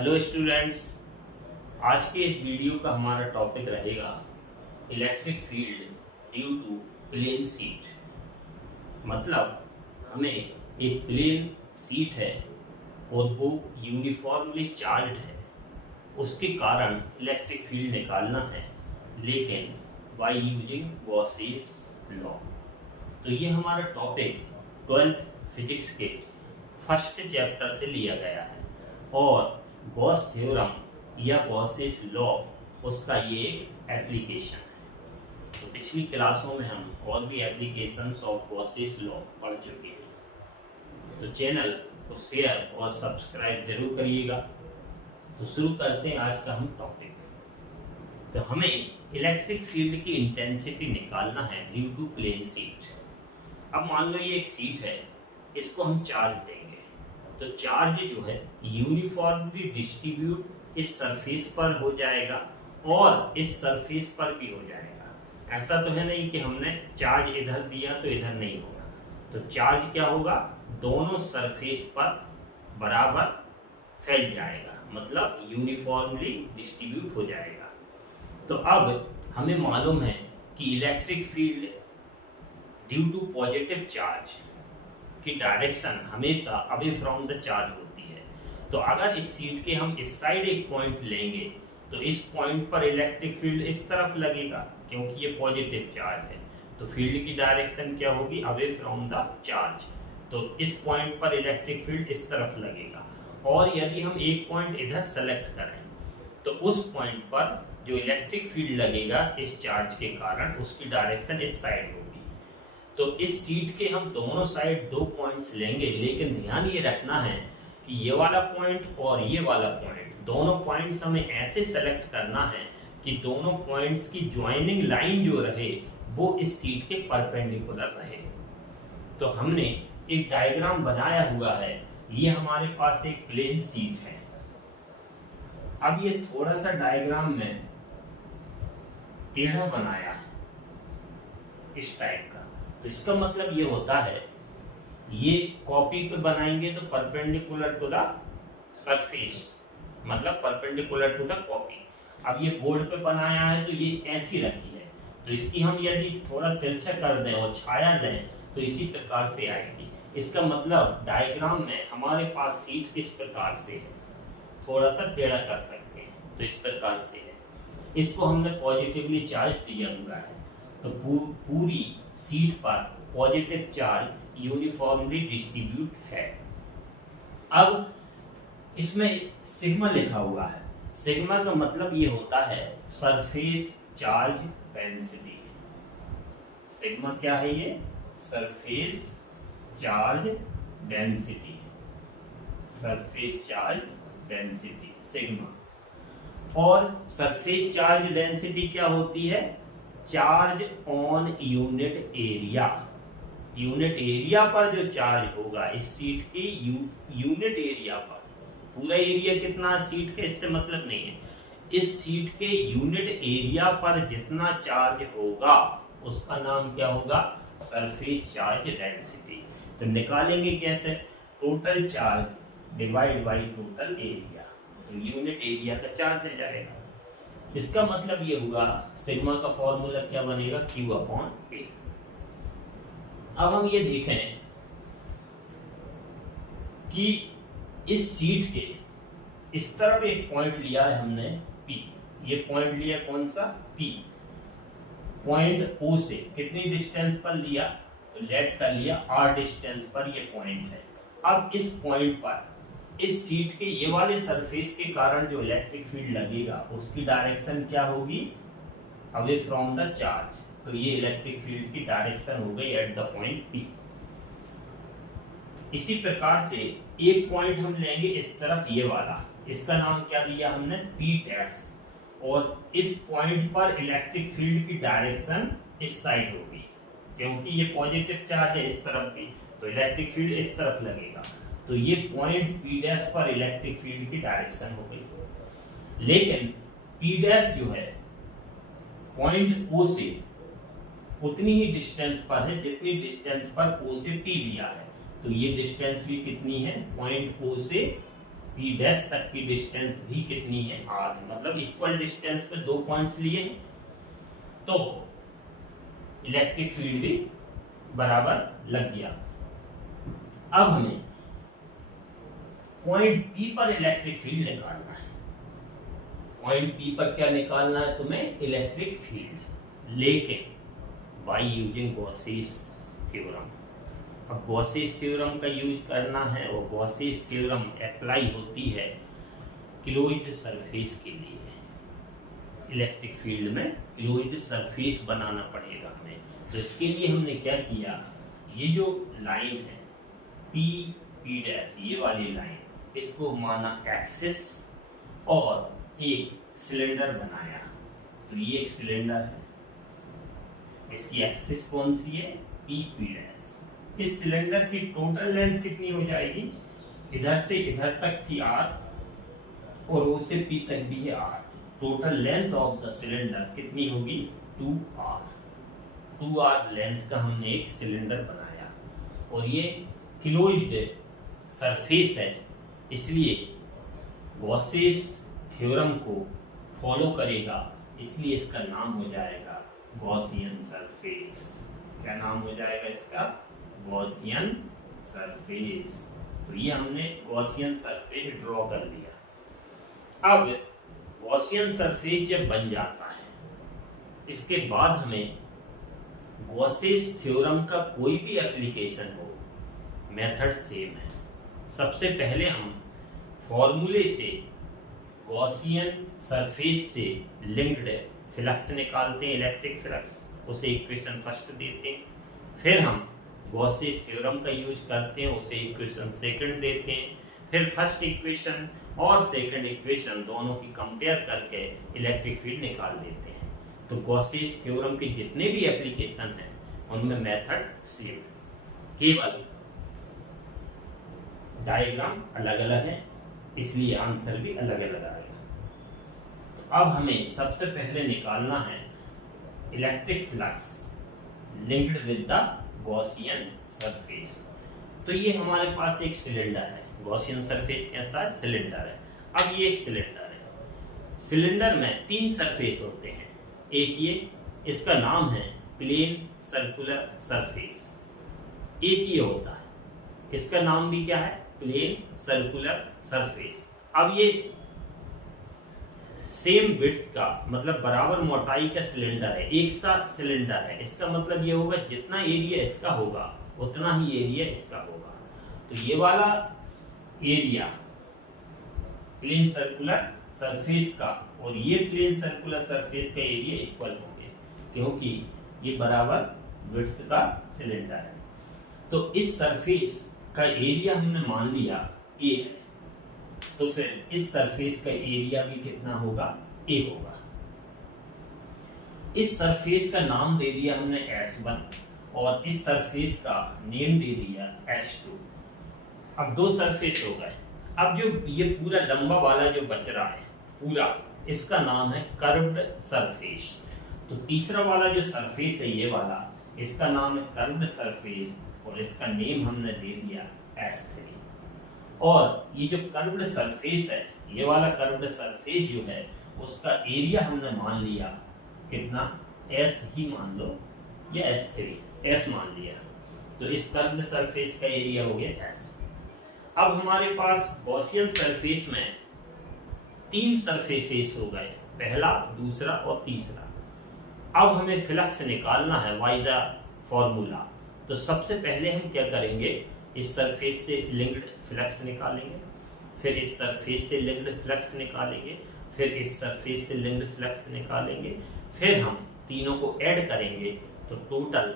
Hello students, आज के इस वीडियो का हमारा टॉपिक रहेगा electric field due to plane seat. मतलब हमें एक प्लेन सीट है और वो यूनिफॉर्मली चार्ज्ड है, उसके कारण इलेक्ट्रिक फील्ड निकालना है, लेकिन बाय यूजिंग गॉसेस लॉ। तो ये हमारा टॉपिक 12th फिजिक्स के फर्स्ट चैप्टर से लिया गया है और गॉस थ्योरम या गॉसेस लॉ उसका ये एप्लीकेशन है। तो पिछली क्लासों में हम और भी एप्लीकेशंस ऑफ गॉसेस लॉ पढ़ चुके हैं। तो चैनल को शेयर और सब्सक्राइब जरूर करिएगा। तो शुरू करते हैं आज का हम टॉपिक। तो हमें इलेक्ट्रिक फील्ड की इंटेंसिटी निकालना है ड्यू टू प्लेन सीट। अब मान लो ये एक सीट है, इसको हम चार्ज देंगे तो चार्ज जो है यूनिफॉर्मली डिस्ट्रीब्यूट इस सरफेस पर हो जाएगा और इस सरफेस पर भी हो जाएगा। ऐसा तो है नहीं कि हमने चार्ज इधर दिया तो इधर नहीं होगा। तो चार्ज क्या होगा, दोनों सरफेस पर बराबर फैल जाएगा, मतलब यूनिफॉर्मली डिस्ट्रीब्यूट हो जाएगा। तो अब हमें मालूम है कि electric field due to positive charge की डायरेक्शन हमेशा अवे फ्रॉम द चार्ज होती है। तो अगर इस सीट के हम इस साइड एक पॉइंट लेंगे तो इस पॉइंट पर इलेक्ट्रिक फील्ड इस तरफ लगेगा, क्योंकि ये पॉजिटिव चार्ज है। तो फील्ड की डायरेक्शन क्या होगी, अवे फ्रॉम द चार्ज। तो इस पॉइंट पर इलेक्ट्रिक फील्ड इस तरफ लगेगा। और यदि हम एक पॉइंट इधर सेलेक्ट करें तो उस पॉइंट पर जो इलेक्ट्रिक फील्ड लगेगा इस चार्ज के कारण, उसकी डायरेक्शन इस साइड होगी। तो इस सीट के हम दोनों साइड दो पॉइंट्स लेंगे, लेकिन ध्यान ये रखना है कि ये वाला पॉइंट और ये वाला पॉइंट, दोनों पॉइंट्स हमें ऐसे सेलेक्ट करना है कि दोनों पॉइंट्स की ज्वाइनिंग लाइन जो रहे वो इस सीट के परपेंडिकुलर रहे। तो हमने एक डायग्राम बनाया हुआ है। ये हमारे पास एक प्लेन सीट है। अब ये थोड़ा सा डायग्राम में टेढ़ा बनाया है इस टाइप का। तो इसका मतलब ये होता है, ये कॉपी पे बनाएंगे तो परपेंडिकुलर टू द सरफेस, मतलब परपेंडिकुलर टू द कॉपी। अब ये बोर्ड पे बनाया है तो ये ऐसी रखी है, तो इसकी हम यदि थोड़ा तिरछा कर दें और छाया दें तो इसी प्रकार से आएगी। इसका मतलब डायग्राम में हमारे पास सीट इस प्रकार से है, थोड़ा सा टेढ़ा कर सकते हैं तो इस प्रकार से है। इसको हमने पॉजिटिवली चार्ज दिया हुआ है, तो पूरी सीट पर पॉजिटिव चार्ज यूनिफॉर्मली डिस्ट्रीब्यूट है। अब इसमें सिग्मा लिखा हुआ है। सिग्मा का मतलब ये होता है सरफेस चार्ज डेंसिटी। सिग्मा क्या है, ये surface charge density, surface charge density sigma. और सरफेस चार्ज डेंसिटी क्या होती है, charge on unit area. Unit area पर जो चार्ज होगा इस सीट के यूनिट एरिया पर, पूरा एरिया कितना सीट के इससे मतलब नहीं है, इस सीट के यूनिट एरिया पर जितना चार्ज होगा उसका नाम क्या होगा, सरफेस चार्ज डेंसिटी। तो निकालेंगे कैसे, total charge divide by total area, तो यूनिट एरिया का चार्ज दे जाएगा। इसका मतलब ये हुआ, सिग्मा का फॉर्मूला क्या बनेगा, Q अपॉन A। अब हम ये देखें कि इस सीट के इस तरफ एक पॉइंट लिया है हमने P। ये पॉइंट लिया कौन सा, P। पॉइंट O से कितनी डिस्टेंस पर लिया, तो लेट का लिया R डिस्टेंस पर ये पॉइंट है। अब इस पॉइंट पर इस सीट के ये वाले सरफेस के कारण जो इलेक्ट्रिक फील्ड लगेगा उसकी डायरेक्शन क्या होगी, अवे फ्रॉम द चार्ज। तो ये इलेक्ट्रिक फील्ड की डायरेक्शन हो गई एट द पॉइंट P। इसी प्रकार से एक पॉइंट हम लेंगे इस तरफ, ये वाला, इसका नाम क्या दिया हमने, P डैश। और इस पॉइंट पर इलेक्ट्रिक फील्ड की डायरेक्शन इस साइड होगी, क्योंकि ये पॉजिटिव चार्ज है इस तरफ भी, तो इलेक्ट्रिक फील्ड इस तरफ लगेगा। तो ये पॉइंट P डैश पर इलेक्ट्रिक फील्ड की डायरेक्शन हो गई। लेकिन P डैश जो है पॉइंट O से उतनी ही डिस्टेंस पर है जितनी डिस्टेंस पर O से P लिया है। तो ये डिस्टेंस भी कितनी है, पॉइंट O से पी डैश तक की डिस्टेंस भी कितनी है, आर है। मतलब इक्वल डिस्टेंस पे 2 पॉइंट्स लिए हैं तो इलेक्ट्रिक फील्ड भी बराबर लग गया। अब हमें पॉइंट पी पर इलेक्ट्रिक फील्ड निकालना है। पॉइंट पी पर क्या निकालना है तुम्हें, इलेक्ट्रिक फील्ड, लेकिन बाय यूजिंग गॉसेस थ्योरम। अब गॉसेस थ्योरम का यूज करना है और गॉसेस थ्योरम अप्लाई होती है क्लोज्ड सरफेस के लिए। इलेक्ट्रिक फील्ड में क्लोज्ड सरफेस बनाना पड़ेगा हमें। तो इसके लिए हमने क्या किया, ये जो लाइन है पी पी डैश, ये वाली लाइन, इसको माना एक्सिस और एक सिलेंडर बनाया। तो ये एक सिलेंडर है, इसकी एक्सिस कौन सी है, पी पी डैश। इस सिलेंडर की टोटल लेंथ कितनी हो जाएगी, इधर से इधर तक थी आर और ओ से पी तक भी है R. Total length of the cylinder कितनी होगी, 2r। 2r लेंथ का हमने एक सिलेंडर बनाया और ये क्लोज्ड सरफेस है, इसलिए गॉसेस थ्योरम को फॉलो करेगा, इसलिए इसका नाम हो जाएगा गॉसियन सरफेस। क्या नाम हो जाएगा इसका, गॉसियन सरफेस। तो ये हमने गॉसियन सरफेस ड्रॉ कर लिया। अब गॉसियन सरफेस जब बन जाता है, इसके बाद हमें गॉसेस थ्योरम का कोई भी एप्लीकेशन हो, मेथड सेम है। सबसे पहले हम फॉर्मूले से गॉसियन सरफेस से लिंक्ड फ्लक्स निकालते हैं, इलेक्ट्रिक फ्लक्स, उसे इक्वेशन फर्स्ट देते हैं। फिर हम गॉसेस थ्योरम का यूज करते हैं, उसे इक्वेशन सेकंड देते हैं। फिर फर्स्ट इक्वेशन और सेकंड इक्वेशन दोनों की कंपेयर करके इलेक्ट्रिक फील्ड निकाल देते हैं। तो गॉसेस थ्योरम के जितने भी एप्लीकेशन हैं उनमें मेथड सेम, केवल डायग्राम अलग अलग है, इसलिए आंसर भी अलग अलग आएगा। अब हमें सबसे पहले निकालना है electric flux linked with the Gaussian surface. तो ये हमारे पास एक सिलेंडर है, गॉसियन सरफेस कैसा है, सिलेंडर है। अब ये एक सिलेंडर है, सिलेंडर में 3 सरफेस होते हैं। एक ये, इसका नाम है प्लेन सर्कुलर सरफेस। एक ये होता है, इसका नाम भी क्या है, प्लेन सर्कुलर सरफेस। अब ये सेम विड्थ का मतलब बराबर मोटाई का सिलेंडर है, एक साथ सिलेंडर है। इसका मतलब ये होगा जितना एरिया इसका होगा उतना ही एरिया इसका होगा। तो ये वाला एरिया प्लेन सर्कुलर सरफेस का और ये प्लेन सर्कुलर सरफेस का एरिया इक्वल होंगे, क्योंकि ये बराबर विड्थ का सिलेंडर है। तो इस सरफेस का एरिया हमने मान लिया A है, तो फिर इस सरफेस का एरिया भी कितना होगा, A होगा। इस सरफेस का नाम दे दिया हमने S1 और इस सरफेस का नेम दे दिया S2। अब 2 सरफेस हो गए। अब जो ये पूरा लंबा वाला जो बच रहा है पूरा, इसका नाम है कर्व्ड सरफेस। तो तीसरा वाला जो सरफेस है ये वाला, इसका नाम है कर्व्ड सरफेस और इसका नेम हमने दे दिया S3। और ये जो कर्व्ड सरफेस है, ये वाला कर्व्ड सरफेस जो है उसका एरिया हमने मान लिया कितना, S ही मान लो या S3, S मान लिया। तो इस कर्व्ड सरफेस का एरिया हो गया S। अब हमारे पास गॉसियन सरफेस में 3 सरफेसेस हो गए, पहला, दूसरा और तीसरा। अब हमें फ्लक्स निकालना है बाय द फॉर्मूला। तो सबसे पहले हम क्या करेंगे, इस सरफेस से लिंक्ड फ्लक्स निकालेंगे, फिर इस सरफेस से लिंक्ड फ्लक्स निकालेंगे, फिर इस सरफेस से लिंक्ड फ्लक्स निकालेंगे, फिर हम तीनों को ऐड करेंगे तो टोटल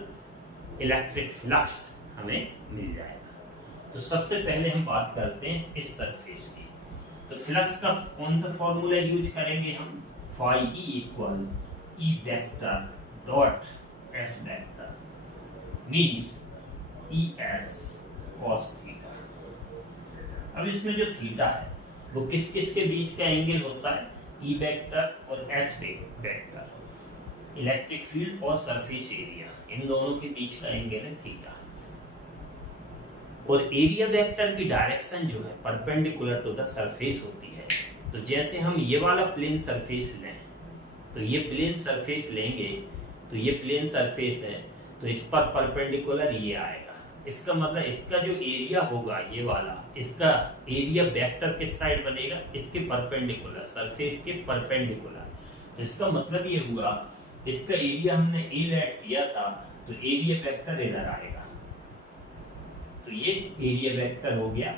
इलेक्ट्रिक फ्लक्स हमें मिल जाएगा। तो सबसे पहले हम बात करते हैं इस सरफेस की। तो फ्लक्स का कौन सा फॉर्मूला यूज करेंगे हम, phi E equal E vector dot S vector means E S cos theta. अब इसमें जो थीटा है वो किस किस के बीच का एंगल होता है, ई वेक्टर और एस वेक्टर, इलेक्ट्रिक फील्ड और सरफेस एरिया, इन दोनों के बीच का एंगल है थीटा। और एरिया वेक्टर की डायरेक्शन जो है परपेंडिकुलर टू द सरफेस होती है। तो जैसे हम ये वाला प्लेन सरफेस लें, तो ये प्लेन सरफेस लेंगे, तो ये प्लेन सरफेस है, तो इस पर परपेंडिकुलर ये आएगा। इसका मतलब इसका जो एरिया होगा ये वाला, इसका एरिया वेक्टर किस साइड बनेगा, इसके परपेंडिकुलर, सरफेस के परपेंडिकुलर। तो इसका मतलब ये हुआ इसका एरिया हमने ए लेट किया था, तो एरिया वेक्टर इधर आएगा, तो ये एरिया वेक्टर हो गया।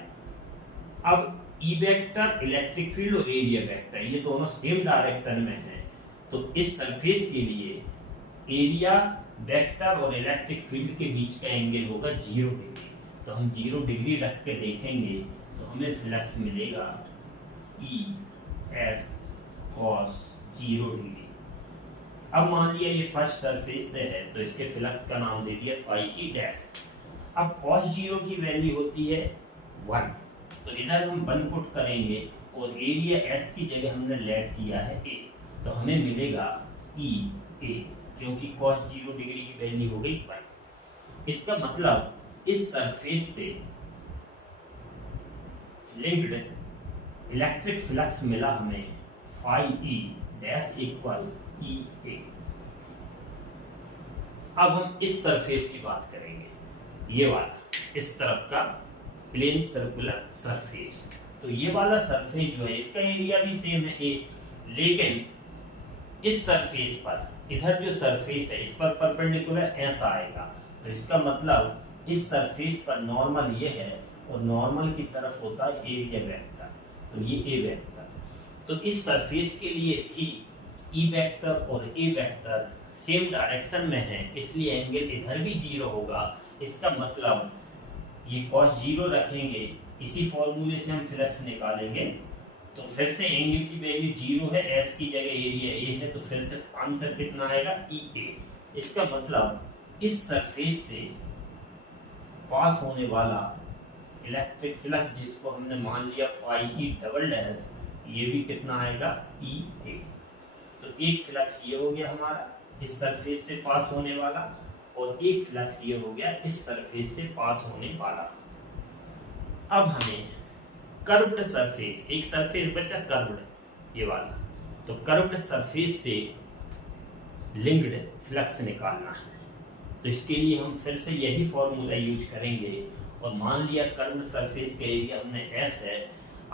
अब ई वेक्टर इलेक्ट्रिक फील्ड और एरिया वेक्टर ये दोनों सेम डायरेक्शन में हैं, तो इस सरफेस के लिए एरिया वेक्टर और इलेक्ट्रिक फील्ड के बीच का एंगल होगा 0 डिग्री। तो हम 0 डिग्री रख के देखेंगे तो हमें फ्लक्स मिलेगा ई एस कॉस 0 डिग्री। अब मान लिया ये फर्स्ट सरफेस से है, तो इसके फ्लक्स का नाम दे दिया फाई ई डैश। अब cos 0 की वैल्यू होती है 1, तो इधर हम 1 पुट करेंगे और एरिया S की जगह हमने लेट किया है A, तो हमें मिलेगा ई ए, क्योंकि cos 0 डिग्री की वैल्यू हो गई 1। इसका मतलब इस सरफेस से लिंक्ड इलेक्ट्रिक फ्लक्स मिला हमें फाई ई डैश इक्वल ई ए। अब हम इस सरफेस की बात करेंगे, ये वाला इस तरफ का प्लेन सर्कुलर सरफेस। तो ये वाला सरफेस जो है इसका एरिया भी सेम है ए, लेकिन इस सरफेस पर इधर जो सरफेस है इस पर परपेंडिकुलर ऐसा आएगा, तो इसका मतलब इस सरफेस पर नॉर्मल ये है और नॉर्मल की तरफ होता है एरिया वेक्टर, तो ये ए वेक्टर। तो इस सरफेस के लिए भी ई वेक्टर और ए वेक्टर सेम डायरेक्शन में है, इसलिए एंगल इधर भी 0 होगा। इसका मतलब ये cos 0 रखेंगे, इसी फॉर्मूले से हम फ्लक्स निकालेंगे, तो फिर से एंगल की वैल्यू 0 है, s की जगह एरिया a है, तो फिर से आंसर कितना आएगा ई ए। इसका मतलब इस सरफेस से पास होने वाला इलेक्ट्रिक फ्लक्स जिसको हमने मान लिया फाई ई डबल डैश, ये भी कितना आएगा ई ए। तो एक फ्लक्स ये हो गया हमारा इस सरफेस से पास होने वाला, और एक फ्लक्स ये हो गया इस सरफेस से पास होने वाला। अब हमें कर्व्ड सरफेस, एक सरफेस बचा कर्व्ड ये वाला, तो कर्व्ड सरफेस से लिंक्ड फ्लक्स निकालना है। तो इसके लिए हम फिर से यही फॉर्मूला यूज करेंगे, और मान लिया कर्व्ड सरफेस का एरिया हमने एस है।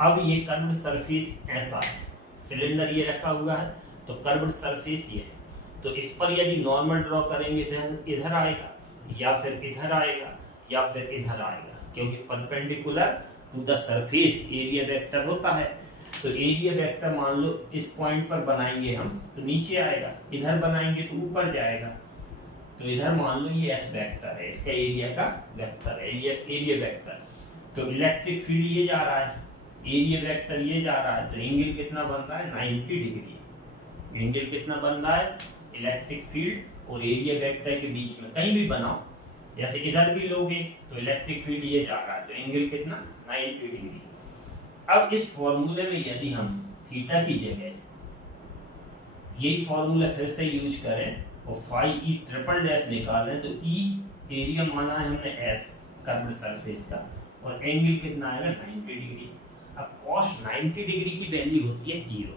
अब ये कर्व्ड सरफेस ऐसा है, सिलेंडर ये रखा हुआ है, तो कर्व्ड सरफेस ये है, तो इस पर यदि नॉर्मल ड्रॉ करेंगे तो इधर आएगा, या फिर इधर आएगा, या फिर इधर आएगा, क्योंकि perpendicular to the surface area vector होता है। तो एरिया वेक्टर मान लो इस पॉइंट पर बनाएंगे हम तो नीचे आएगा, इधर बनाएंगे तो ऊपर जाएगा। तो इधर मान लो ये एस वेक्टर है, इसका एरिया का वेक्टर है, एरिया वेक्टर। तो इलेक्ट्रिक फील्ड ये जा रहा है, एरिया वेक्टर ये जा रहा है, तो एंगल कितना बन रहा है 90 डिग्री। एंगल कितना बन रहा है इलेक्ट्रिक फील्ड और एरिया वेक्टर के बीच में, कहीं भी बनाओ, जैसे इधर भी लोगे तो इलेक्ट्रिक फील्ड ये जा रहा है, तो एंगल कितना 90 डिग्री। अब इस फॉर्मूले में यदि हम थीटा की जगह यही फॉर्मूला फिर से यूज करें और फाई ई ट्रिपल डैश निकालें, तो ई एरिया माना है हमने एस कर्व्ड सरफेस का, और एंगल कितना आएगा 90 डिग्री। अब cos 90 डिग्री की वैल्यू होती है 0,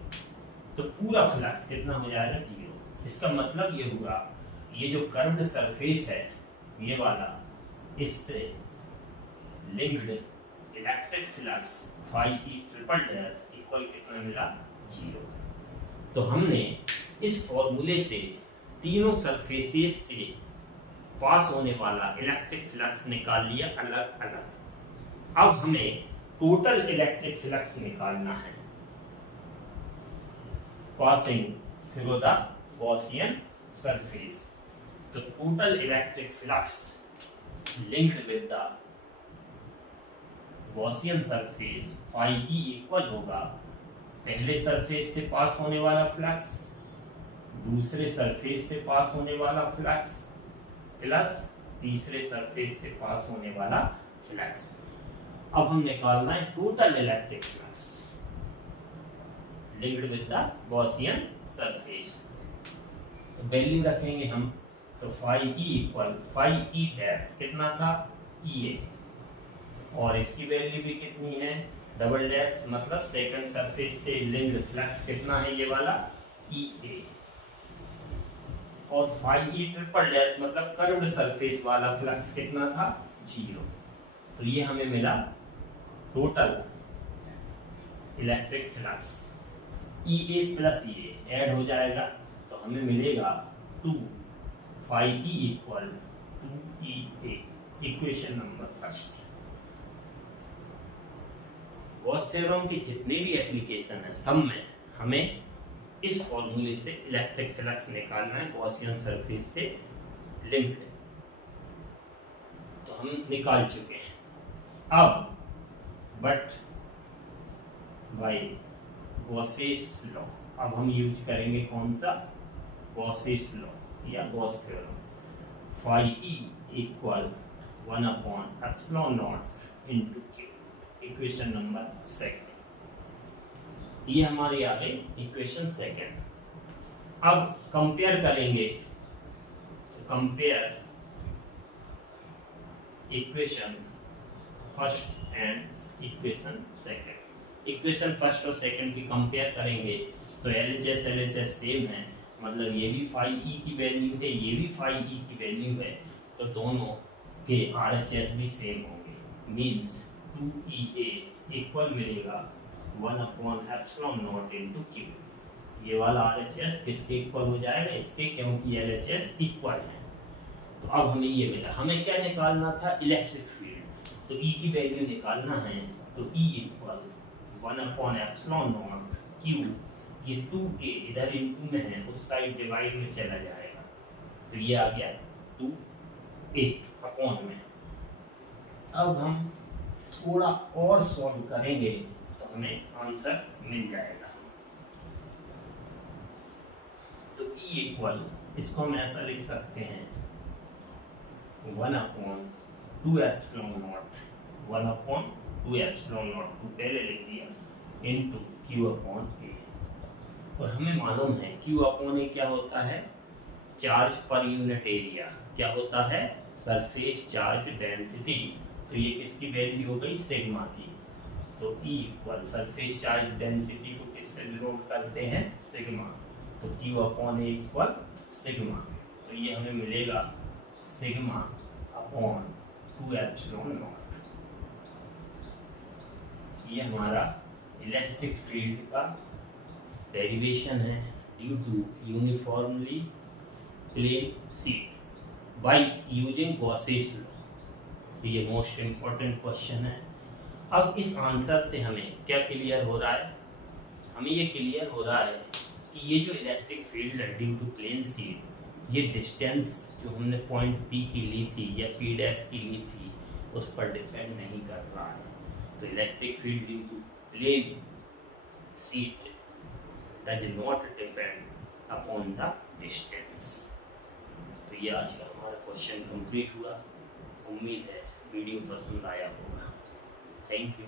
तो पूरा फ्लक्स कितना हो जाएगा 0। इसका मतलब ये हुआ ये जो कर्व्ड सरफेस है ये वाला, इससे linked electric flux phi E triple dash equal कितना मिला 0। तो हमने इस फॉर्मूले से तीनों सरफेसेस से पास होने वाला इलेक्ट्रिक फ्लक्स निकाल लिया अलग अलग। अब हमें टोटल इलेक्ट्रिक फ्लक्स निकालना है passing through the Gaussian surface. तो total electric flux linked with the Gaussian surface phi E equal होगा पहले सरफेस से पास होने वाला फ्लक्स, दूसरे सरफेस से पास होने वाला फ्लक्स, प्लस तीसरे सरफेस से पास होने वाला फ्लक्स। अब हम निकालना है total electric flux linked with the Gaussian surface. तो वैल्यू रखेंगे हम, तो phi E equal phi E dash कितना था ई ए, और इसकी वैल्यू भी कितनी है, डबल डैश, मतलब सेकंड सरफेस से लिंक्ड फ्लक्स कितना है, ये वाला EA, और फाई ई ट्रिपल डैश मतलब कर्व्ड सरफेस वाला फ्लक्स कितना था, 0। तो ये हमें मिला total electric flux. EA plus EA add हो जाएगा तो हमें मिलेगा 2 phi E equal 2EA, equation number first. Gauss theorem के जितने भी एप्लीकेशन है सब में हमें इस फॉर्मूले से इलेक्ट्रिक फ्लक्स निकालना है गॉसियन सरफेस से लिंक्ड, तो हम निकाल चुके हैं। अब बट बाय गॉसेस लॉ अब हम यूज करेंगे कौन सा, गॉसेस लॉ या Gauss theorem. Phi E equal 1/ε0 into Q, equation number second. ये हमारी आ गई इक्वेशन सेकंड। अब कंपेयर करेंगे, तो compare equation first and equation second. Equation first और सेकंड की कंपेयर करेंगे तो LHS सेम है, मतलब ये भी फाई ई की वैल्यू है, ये भी फाई ई की वैल्यू है, तो दोनों के RHS भी सेम होंगे। मीन्स 2EA इक्वल मिलेगा 1/ε0 इंटू क्यू। ये वाला RHS किसके इक्वल हो जाएगा, इसके, क्योंकि LHS इक्वल है। तो अब हमें ये मिला, हमें क्या निकालना था, इलेक्ट्रिक फील्ड। तो E की वैल्यू निकालना है, तो E इक्वल 1/ε0 क्यू, ये 2A इधर इंटू में है, उस साइड डिवाइड में चला जाएगा, तो ये आ गया 2A अपॉन में। अब हम थोड़ा और सॉल्व करेंगे तो हमें आंसर मिल जाएगा। तो E इक्वल, इसको हम ऐसा लिख सकते हैं 1/2ε0, 1/2ε0 को पहले लिख दिया, इंटू Q/A। और हमें मालूम है Q/A क्या होता है, चार्ज पर यूनिट एरिया। क्या होता है, सरफेस चार्ज डेंसिटी। तो ये किसकी वैल्यू हो गई, सिग्मा की। तो E equal surface charge density को किससे डिनोट करते हैं, सिग्मा। तो Q/A इक्वल सिग्मा। तो ये हमें मिलेगा सिग्मा अपॉन 2ε0। ये हमारा इलेक्ट्रिक फील्ड का डेरिवेशन है due to uniformly plane sheet by using Gauss's law. ये मोस्ट इम्पोर्टेंट क्वेश्चन है। अब इस आंसर से हमें क्या क्लियर हो रहा है, हमें ये क्लियर हो रहा है कि ये जो इलेक्ट्रिक फील्ड है ड्यू टू प्लेन शीट, ये डिस्टेंस जो हमने पॉइंट P की ली थी या P डैश की ली थी उस पर डिपेंड नहीं कर रहा है। तो electric field due to plane sheet does not depend upon the distance। तो ये आज का हमारा क्वेश्चन कंप्लीट हुआ। उम्मीद है वीडियो पसंद आया होगा। Thank you.